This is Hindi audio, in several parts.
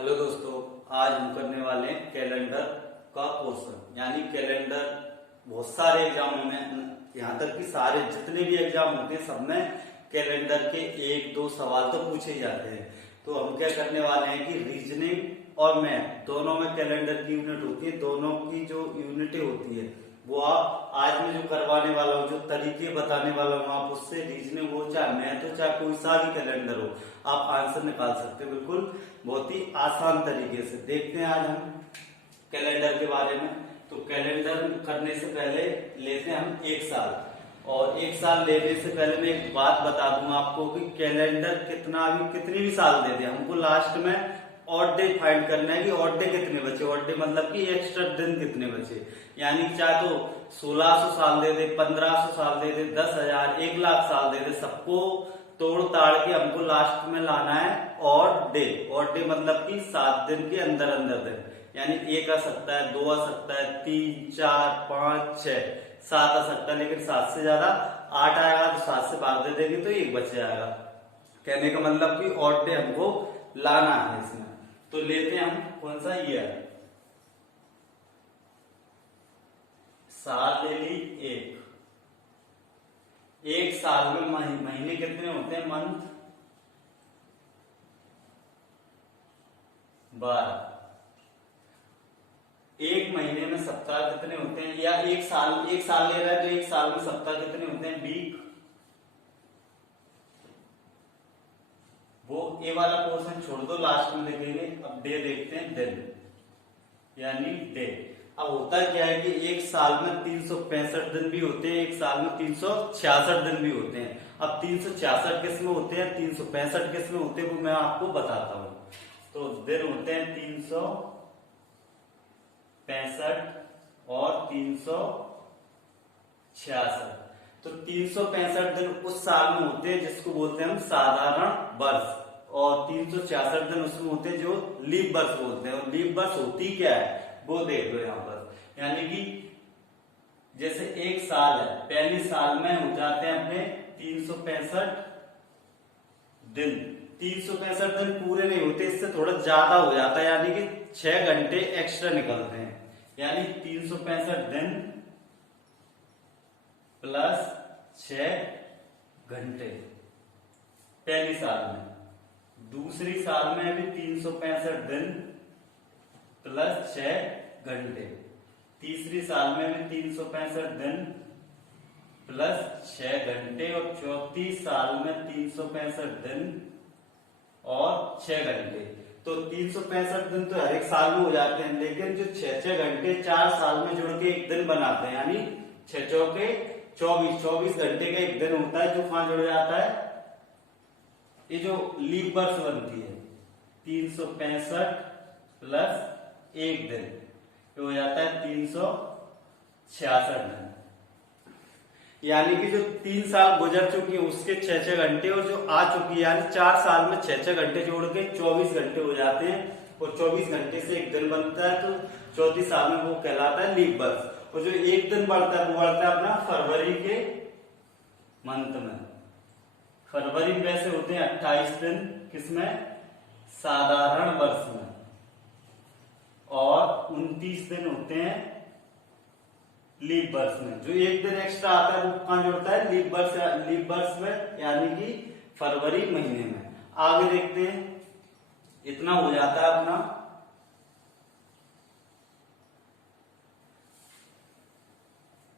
हेलो दोस्तों, आज हम करने वाले हैं कैलेंडर का पोर्शन। यानी कैलेंडर बहुत सारे एग्जामों में, यहाँ तक कि सारे जितने भी एग्जाम होते हैं सब में कैलेंडर के एक दो सवाल तो पूछे जाते हैं। तो हम क्या करने वाले हैं कि रीजनिंग और मैथ दोनों में कैलेंडर की यूनिट होती है। दोनों की जो यूनिटें होती है वो आप आज में जो करवाने वाला हूँ, जो तरीके बताने वाला हूँ, आप उससे रीजनिंग हो चाहे मैथ हो चाहे कोई सा भी कैलेंडर हो, आप आंसर निकाल सकते हैं बिल्कुल बहुत ही आसान तरीके से। देखते हैं आज हम कैलेंडर के बारे में। तो कैलेंडर करने से पहले लेते हैं हम एक साल, और एक साल लेने से पहले मैं एक बात बता दूं आपको कि कैलेंडर कितनी भी साल दे दे, हमको लास्ट में ऑड डे फाइंड करना है कि ऑड डे कितने बचे। ऑड डे मतलब कि एक्स्ट्रा दिन कितने बचे। यानी चाहे तो 1600 साल दे दे, 1500 साल दे दे, 10,000, 1,00,000 साल दे दे, सबको तोड़ ताड़ के हमको लास्ट में लाना है ऑड डे। ऑड डे मतलब कि 7 दिन के अंदर अंदर दिन। यानी 1 आ सकता है, 2 आ सकता है, 3, 4, 5, 6, 7 आ सकता है, लेकिन 7 से ज्यादा 8 आएगा तो 7 से भाग दे देंगे तो 1 बच जाएगा। कहने का मतलब कि ऑड डे हमको लाना है इसमें। तो लेते हैं हम कौन सा ईयर, साल ले ली एक साल में महीने कितने होते हैं, मंथ 12। एक महीने में सप्ताह कितने होते हैं, या एक साल ले रहा है तो एक साल में सप्ताह कितने होते हैं, वीक। वो ए वाला पोर्शन छोड़ दो, लास्ट में लिखेंगे। अब डे देखते हैं, दिन यानी डे। अब होता क्या है कि एक साल में 365 दिन भी होते हैं, एक साल में 366 दिन भी होते हैं। अब 366 किस में होते हैं, 365 किस में होते हैं, वो मैं आपको बताता हूं। तो दिन होते हैं 365 और 366। तो 365 दिन उस साल में होते हैं जिसको बोलते हैं हम साधारण वर्ष, और 366 दिन उसमें होते हैं जो लीप वर्ष बोलते हैं। और लीप वर्ष होती क्या है वो देख लो यहाँ पर। यानी कि जैसे एक साल है, पहली साल में हो जाते हैं अपने 365 दिन। 365 दिन पूरे नहीं होते, इससे थोड़ा ज्यादा हो जाता है, यानी कि 6 घंटे एक्स्ट्रा निकलते हैं। यानी 365 दिन प्लस 6 घंटे पहली साल में। दूसरी साल में भी 365 दिन प्लस 6 घंटे। तीसरी साल में भी 365 दिन प्लस 6 घंटे। और चौथी साल में 365 दिन और 6 घंटे। तो 365 दिन तो हर एक साल में हो जाते हैं, लेकिन जो 6 घंटे 4 साल में जुड़ के एक दिन बनाते हैं, यानी 6 चौके 24 घंटे का एक दिन होता है जो कहां जुड़ जाता है, ये जो लीप वर्ष बनती है 365 प्लस 1 दिन, ये हो जाता है 366 दिन। यानी कि जो 3 साल गुजर चुकी है उसके 6 घंटे, और जो आ चुकी है यानी 4 साल में 6 घंटे जोड़ के 24 घंटे हो जाते हैं। और 24 घंटे से एक दिन बनता है, तो चौथी साल में वो कहलाता है लीप वर्ष। और जो एक दिन बढ़ता है वो बढ़ता है अपना फरवरी के मंथ में। फरवरी में वैसे होते हैं 28 दिन, किसमें, साधारण वर्ष में। और 29 दिन होते हैं लीप वर्ष में। जो एक दिन एक्स्ट्रा आता है वो कहां जुड़ता है, लीप वर्ष में, यानी कि फरवरी महीने में। आगे देखते हैं, इतना हो जाता है अपना।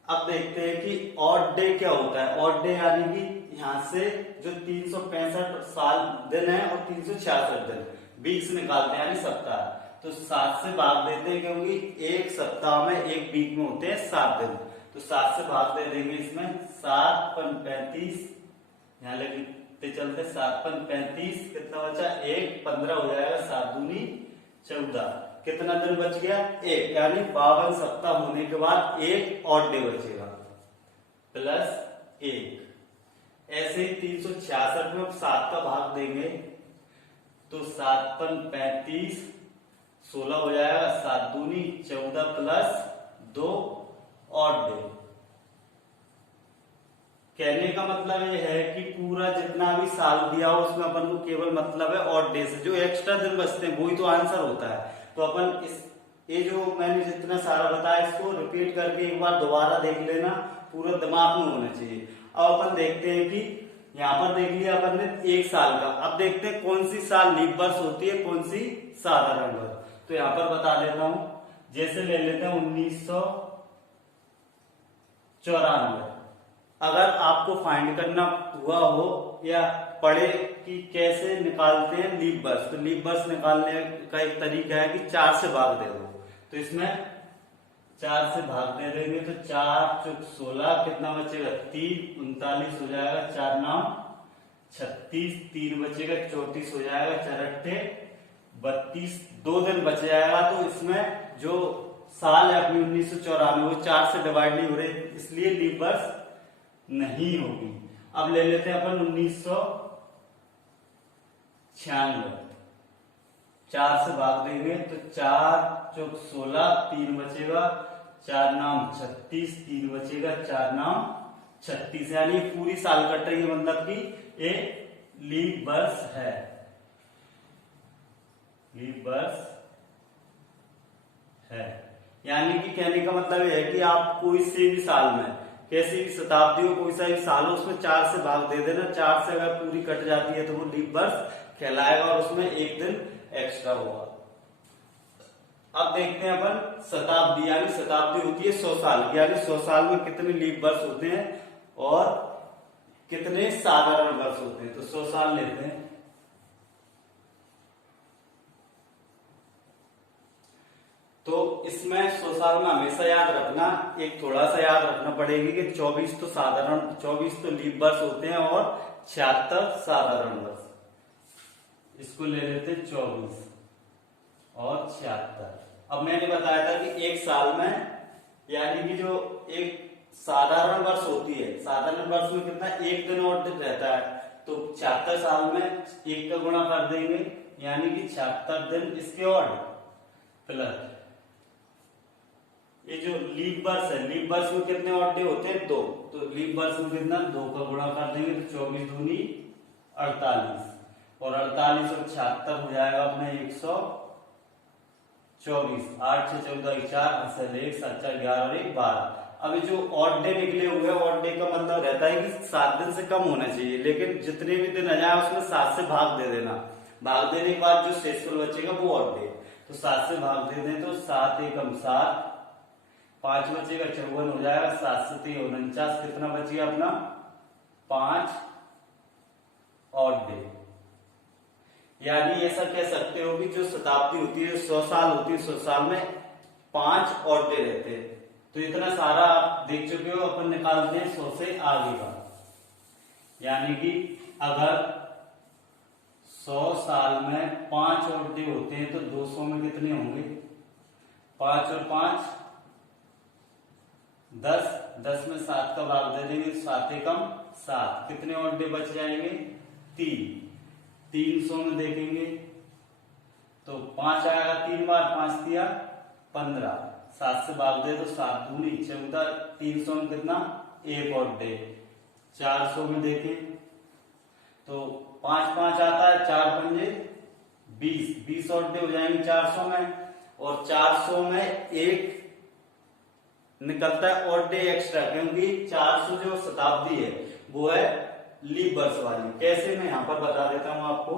अब देखते हैं कि ऑड डे क्या होता है। ऑड डे यानी कि यहां से जो 365 साल दिन है और 366 दिन, 20 निकालते हैं यानी सप्ताह। तो 7 से भाग देते हैं, क्योंकि एक सप्ताह में एक वीक में होते हैं 7 दिन। तो 7 से भाग दे देंगे इसमें। 7 पन 35, यहां लिखते चलते 7 पन 35, कितना बचा, 1, 15 हो जाएगा, 7 दूनी 14। कितना दिन बच गया, 1। यानी 52 सप्ताह होने के बाद एक ऑड डे बचेगा प्लस 1। ऐसे ही 366 में 7 का भाग देंगे तो 7 पन 35, 16 हो जाएगा, 7 दूनी 14 प्लस 2 ऑड डे। कहने का मतलब ये है कि पूरा जितना भी साल दिया हो उसमें अपन को केवल मतलब है ऑड डे से, जो एक्स्ट्रा दिन बचते हैं वही तो आंसर होता है। तो अपन इस ये जो मैंने जितना सारा बताया इसको रिपीट करके एक बार दोबारा देख लेना, पूरा दिमाग में होना चाहिए। अब अपन देखते हैं कि यहाँ पर देख लिया अपन ने एक साल का, अब देखते हैं कौन सी साल लीप वर्ष होती है, कौन सी साधारण वर्ष। तो यहाँ पर बता देता हूं, जैसे ले लेते हैं 1994। अगर आपको फाइंड करना हुआ हो या पढ़े कि कैसे निकालते हैं लीप वर्ष, तो लीप वर्ष निकालने का एक तरीका है कि 4 से भाग दे दो। तो इसमें 4 से भाग दे देंगे तो 4 चौक 16, कितना बचेगा 3, 39 हो जाएगा, 4 9 36, 3 बचेगा 34 हो जाएगा, 4 8 32, 2 दिन बच जाएगा। तो इसमें जो साल है अपनी 1994 वो 4 से डिवाइड नहीं हो रहे, इसलिए लीप वर्ष नहीं होगी। अब ले लेते हैं अपन 1996, 4 से भाग देंगे तो 4 चौक 16, 3 बचेगा, 4 9 36, 3 बचेगा, 4 9 36, यानी पूरी साल कट रही है, मतलब कि ये लीप वर्ष है, लीप वर्ष है। यानी कि कहने का मतलब यह है कि आप कोई से भी साल में, कैसी भी शताब्दी हो, कोई सा भी साल हो, उसमें 4 से भाग दे देना, 4 से अगर पूरी कट जाती है तो वो लीप वर्ष कहलाएगा और उसमें एक दिन एक्स्ट्रा होगा। अब देखते हैं अपन शताब्दी, यानी शताब्दी होती है 100 साल की, यानी 100 साल में कितने लीप वर्ष होते हैं और कितने साधारण वर्ष होते हैं। तो 100 साल लेते हैं, तो इसमें 100 साल में हमेशा याद रखना, एक थोड़ा सा याद रखना पड़ेगी कि 24 तो साधारण, 24 तो लीप वर्ष होते हैं और 76 साधारण वर्ष। इसको ले लेते 24 और 76। अब मैंने बताया था कि एक साल में, यानी कि जो एक साधारण वर्ष होती है, साधारण वर्ष में कितना एक दिन और दिन रहता है, तो 76 साल में 1 का गुणा कर देंगे, यानी कि 76 दिन इसके और प्लस ये जो लीप वर्ष है, लीप वर्ष में कितने ऑड डे होते हैं 2, तो लीप वर्ष में कितना 2 का गुणा कर देंगे तो 24 दूनी 48, और 48 और 76 हो जाएगा अपने 124, 8 6 14 4 8 1 7 4 11 और 1 12। अभी जो ऑड डे निकले हुए हैं, ऑड डे का मतलब रहता है कि 7 दिन से कम होना चाहिए, लेकिन जितने भी दिन आ जाए उसमें 7 से भाग दे देना, भाग देने के बाद जो शेषफल बचेगा वो ऑड डे, तो 7 से भाग दे दें तो 7 एकम 7, 5 बचेगा 54 हो जाएगा, 7 से 3 49, कितना बचेगा अपना 5 ऑड डे। यानी ऐसा कह सकते हो कि जो शताब्दी होती है 100 साल होती है, 100 साल में 5 ऑड डे रहते हैं। तो इतना सारा आप देख चुके हो, अपन निकालते हैं 100 से आगे का, यानी कि अगर 100 साल में 5 ऑड डे होते हैं तो 200 में कितने होंगे, 5 और 5 10, 10 में 7 का भाग दे देंगे, 7 एकम 7, कितने ऑड डे बच जाएंगे 3, 300 में देखेंगे तो 5 आएगा 3 बार, 5 दिया 15, 7 से भाग दे तो 7 दूनी 14, 300 में कितना 1 ऑड डे। 400 में देखें तो 5 5 आता है, 4 पंजे 20, 20 ऑड डे हो जाएंगे 400 में, और 400 में एक निकलता है ऑड डे एक्स्ट्रा, क्योंकि 400 जो शताब्दी है वो है लीप वर्ष वाली। कैसे, मैं यहां पर बता देता हूं आपको,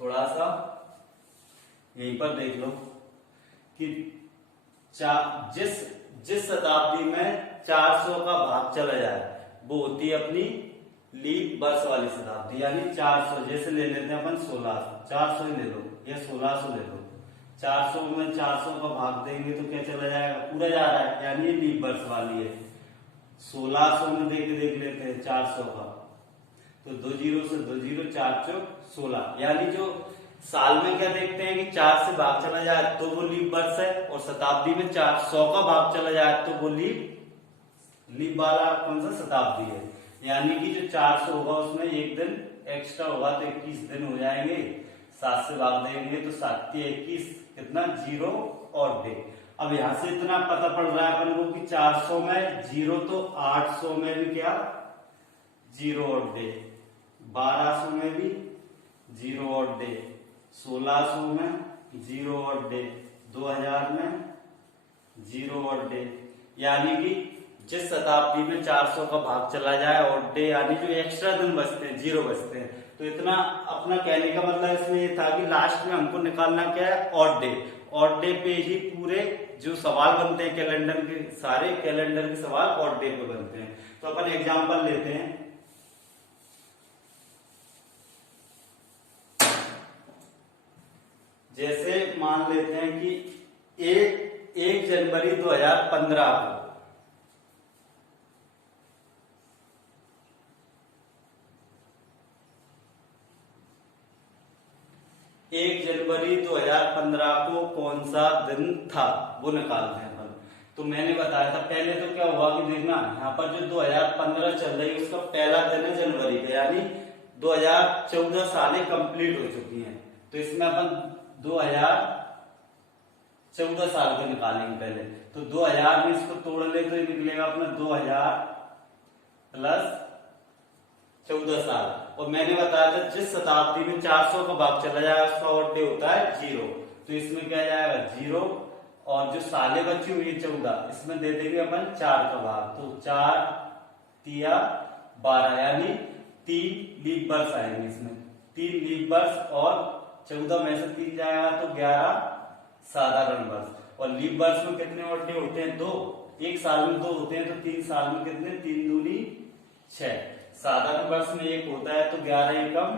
थोड़ा सा यहीं पर देख लो कि जिस शताब्दी में 400 का भाग चला जाए वो होती है अपनी लीप वर्ष वाली शताब्दी, यानी 400, जैसे ले लेते हैं अपन 1600, 400 ले लो या 1600 ले लो, 400 में 400 का भाग देंगे तो क्या चला जाएगा, पूरा जा रहा है, यानी ये लीप वर्ष वाली है। 1600 में देख लेते हैं 400 का, तो 2 जीरो से 2 जीरो, 4 चौक 16, यानी जो साल में क्या देखते हैं कि 4 से भाग चला जाए तो वो लीप वर्ष है, और शताब्दी में 400 का भाग चला जाए तो वो लीप वाला कौन सा शताब्दी है, यानी कि जो 400 होगा उसमें एक दिन एक्स्ट्रा होगा तो 21 दिन हो जाएंगे, 7 से भाग देंगे तो 7 के 21, कितना 0 ऑड डे। अब यहां से इतना पता पड़ रहा है अपन को कि 400 में जीरो, तो 800 में भी क्या जीरो और डे, 1200 में भी जीरो और डे, 1600 में जीरो और डे, 2000 में जीरो और डे। यानी कि जिस शताब्दी में 400 का भाग चला जाए और डे यानी जो एक्स्ट्रा दिन बचते हैं, जीरो बचते हैं, तो इतना अपना कहने का मतलब इसमें ये था कि लास्ट में हमको निकालना क्या है, ऑड डे। ऑड डे पे ही पूरे जो सवाल बनते हैं कैलेंडर के, सारे कैलेंडर के सवाल ऑड डे पे बनते हैं। तो अपन एग्जांपल लेते हैं। जैसे मान लेते हैं कि 1 जनवरी 2015 को 1 जनवरी 2015 को कौन सा दिन था वो निकालते हैं अपन। तो मैंने बताया था पहले, तो क्या हुआ कि देखना यहाँ पर जो 2015 चल रही है उसका पहला दिन है जनवरी का, यानी 2014 सालें कंप्लीट हो चुकी हैं। तो इसमें अपन 2014 साल के निकालेंगे पहले। तो 2000 में इसको तोड़ ले तो ये निकलेगा अपना 2000 प्लस 14 साल। और मैंने बताया था जिस शताब्दी में 400 का भाग चला जाए उसका ऑड डे होता है जीरो। तो इसमें क्या जाएगा जीरो, और जो सालें बची हुई है 14, इसमें दे देंगे अपन 4 का भाग। तो 4 तिया 12, यानी 3 लीप वर्ष आएंगे इसमें, 3 लीप वर्ष, और 14 में से 3 जाएगा तो 11 साधारण वर्ष। और लीप वर्ष में कितने ऑड डे होते हैं? 2। एक साल में 2 होते हैं, तो 3 साल में कितने? 3 दूनी 6। साधारण वर्ष में 1 होता है, तो 11 एकम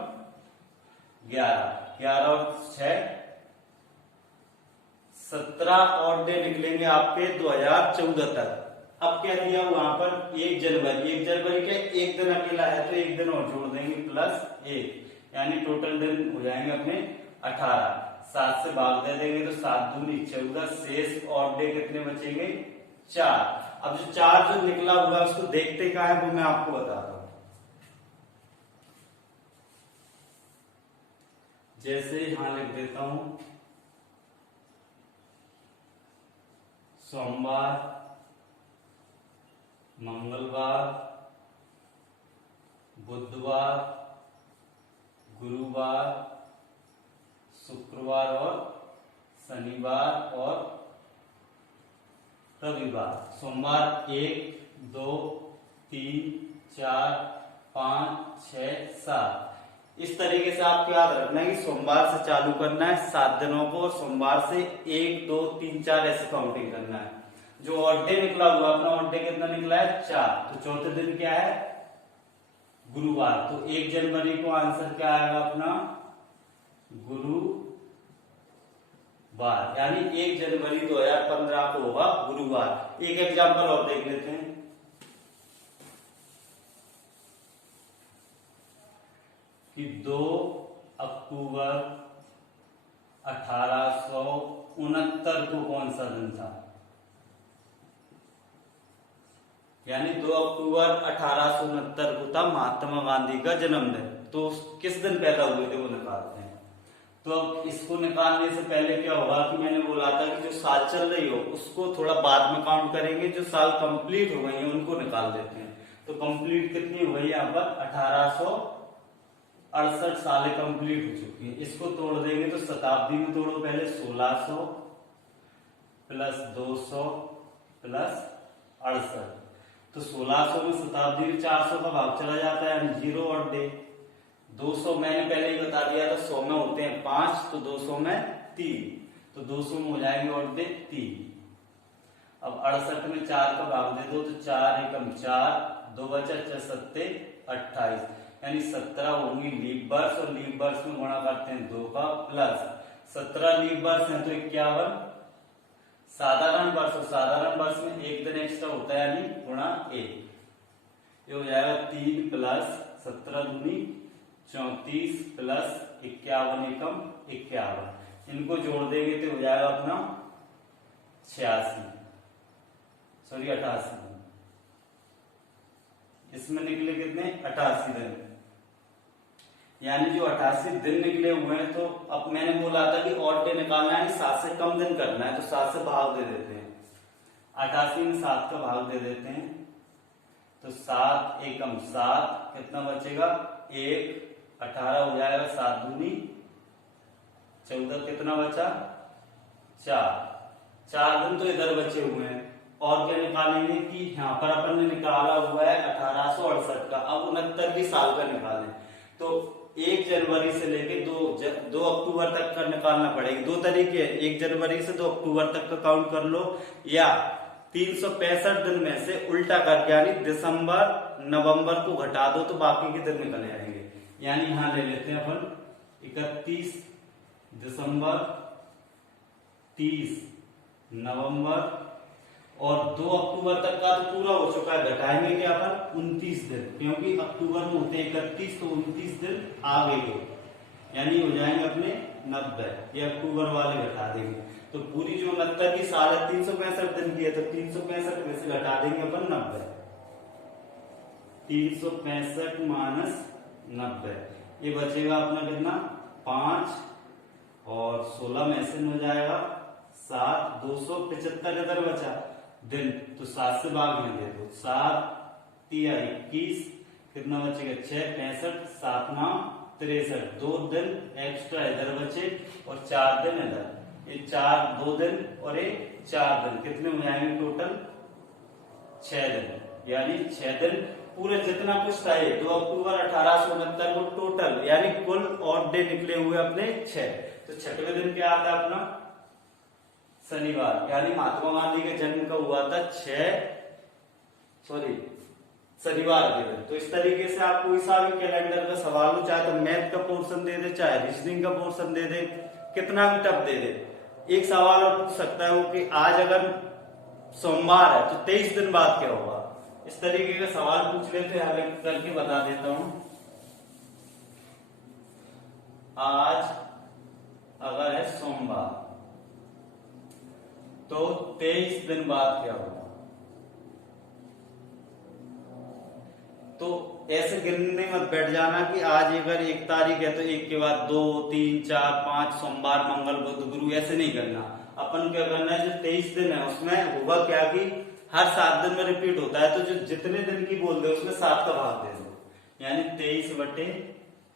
11, 11 और 6 17 ऑड डे निकलेंगे आपके 2014 तक। अब क्या दिया वहां पर 1 जनवरी, 1 जनवरी के एक दिन अकेला है तो एक दिन और जोड़ देंगे प्लस 1, यानी टोटल दिन हो जाएंगे अपने 18। 7 से भाग दे देंगे तो 7 दूनी 14, शेष ऑड डे कितने बचेंगे? 4। अब जो 4 जो निकला होगा उसको देखते क्या है वो मैं आपको बताता हूं। जैसे यहां लिख देता हूं सोमवार, मंगलवार, बुधवार, गुरुवार, शुक्रवार और शनिवार और रविवार। सोमवार 1 2 3 4 5 6 7। इस तरीके से आपको याद रखना है कि सोमवार से चालू करना है 7 दिनों को, और सोमवार से 1 2 3 4 ऐसे काउंटिंग करना है। जो ऑड डे निकला हुआ अपना ऑड डे कितना निकला है? 4। तो चौथे दिन क्या है? गुरुवार। तो 1 जनवरी को आंसर क्या आएगा अपना? गुरुवार, यानी 1 जनवरी 2015 को होगा गुरुवार। एक एग्जांपल और देख लेते हैं कि 2 अक्टूबर 1869 को कौन सा दिन था? यानी 2 अक्टूबर 1869 को था महात्मा गांधी का जन्मदिन। तो किस दिन पैदा हुए थे वो निकालते हैं। तो अब इसको निकालने से पहले क्या होगा कि मैंने बोला था कि जो साल चल रही हो उसको थोड़ा बाद में काउंट करेंगे, जो साल कंप्लीट हो गई है उनको निकाल देते हैं। तो कंप्लीट कितनी हो गई यहाँ पर? 1868 सालें कंप्लीट हो चुकी है। इसको तोड़ देंगे तो शताब्दी में तोड़ो पहले, 1600 प्लस 200 प्लस 68। तो 1600 में शताब्दी में 400 का भाग चला जाता है, यानी जीरो ऑड डे। 200 मैंने पहले ही बता दिया था 100 में होते हैं 5, तो 200 में 3, तो 200 में हो जाएंगे ऑड डे 3। अब 68 में 4 का भाग दे दो तो 4 एकम 4, 2 बचा 4 सत्ते 28, यानी 17 होंगी लीप वर्ष, और लीप वर्ष में गुणा करते हैं 2 का, प्लस 17 लीप वर्ष है तो 51 साधारण वर्ष, और साधारण वर्ष में एक दिन एक्स्ट्रा होता है यानी गुणा 1। ये हो जाएगा 3 प्लस 17 दूनी 34 प्लस 51 एकम 51। इनको जोड़ देंगे तो हो जाएगा अपना 88। इसमें निकले कितने? 88 दिन। यानी जो 88 दिन निकले हुए हैं, तो अब मैंने बोला था कि ऑड डे निकालना है, 7 से कम दिन करना है, तो 7 से भाग दे देते हैं। 88 में 7 का भाग दे देते हैं, तो 7 एकम 7, कितना बचेगा 1, 18 हो जाएगा, 7 दूनी 14, कितना बचा 4 दिन तो इधर बचे हुए हैं। और क्या निकालेंगे कि यहाँ पर अपन ने निकाला हुआ है 1868 का, अब 69 साल का निकालें, तो 1 जनवरी से लेके 2 अक्टूबर तक का निकालना पड़ेगा। 2 तरीके, 1 जनवरी से 2 अक्टूबर तक का काउंट कर लो, या 365 दिन में से उल्टा करके यानी दिसंबर नवंबर को घटा दो तो बाकी के दिन निकल जाएंगे। यानी यहां ले लेते हैं अपन 31 दिसंबर, 30 नवंबर, और 2 अक्टूबर तक का तो पूरा हो चुका है, घटाएंगे क्या अपन 29 दिन, क्योंकि अक्टूबर में होते 31, तो 29 दिन आगे हो, यानी हो जाएंगे अपने 90, ये अक्टूबर वाले घटा देंगे। तो पूरी जो 69 की साल है 365 दिन की है, तो 365 में से घटा देंगे अपन 90, 365 माइनस 90, ये बचेगा अपना कितना 5 और 16 में से हो जाएगा 7, 275 इधर बचा दिन, तो 7 से भाग में दे दो, 7 तिया 21, कितना बचेगा 6, 65, 7 9 63, 2 दिन एक्स्ट्रा इधर बचे और 4 दिन इधर, ये 2 दिन और ये 4 दिन, कितने हो जाएंगे टोटल 6 दिन, यानी 6 दिन पूरे जितना कुछ था 2 अक्टूबर 1869 को टोटल, यानी कुल ऑड डे निकले हुए अपने 6। तो 6वें दिन क्या आता है अपना शनिवार, यानी महात्मा गांधी के जन्म का हुआ था शनिवार के दिन। तो इस तरीके से आप कोई सा भी कैलेंडर का सवाल हो, चाहे तो मैथ का पोर्शन दे दे, चाहे रीजनिंग का पोर्शन दे दे, कितना भी टफ दे दे, एक सवाल और पूछ सकता है वो कि आज अगर सोमवार है तो 23 दिन बाद क्या होगा। इस तरीके का सवाल पूछ लेते हैं, हल करके बता देता हूं। आज अगर है सोमवार तो 23 दिन बाद क्या होगा, तो ऐसे गिनने मत बैठ जाना कि आज अगर 1 तारीख है तो 1 के बाद 2 3 4 5 सोमवार मंगल बुध गुरु, ऐसे नहीं करना। अपन क्या करना है, जो 23 दिन है उसमें होगा क्या कि हर 7 दिन में रिपीट होता है, तो जो जितने दिन की बोल दे उसमें 7 का भाग दे दो, यानी 23/7,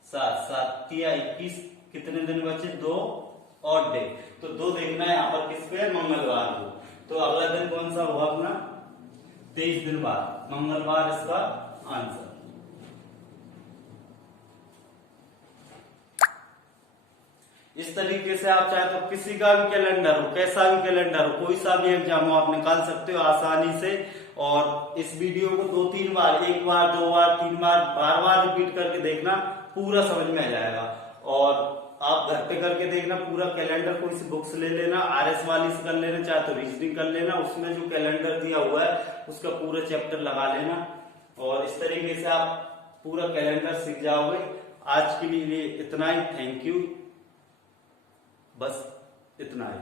7 तिया 21, कितने दिन बचे 2 ऑड डे, तो 2 देखना है यहाँ पर किस पे, मंगलवार को, तो अगला दिन कौन सा होगा अपना 23 दिन बाद, मंगलवार इसका आंसर। इस तरीके से आप चाहे तो किसी का भी कैलेंडर हो, कैसा भी कैलेंडर हो, कोई सा भी एग्जाम हो, आप निकाल सकते हो आसानी से। और इस वीडियो को 2-3 बार, 1 बार 2 बार 3 बार बार रिपीट करके देखना, पूरा समझ में आ जाएगा। और आप घर पे करके देखना, पूरा कैलेंडर कोई सी बुक्स ले लेना, RS वाली से कर लेना, चाहे तो रीजनिंग कर लेना, उसमें जो कैलेंडर दिया हुआ है उसका पूरा चैप्टर लगा लेना, और इस तरीके से आप पूरा कैलेंडर सीख जाओगे। आज के लिए इतना ही, थैंक यू, बस इतना ही।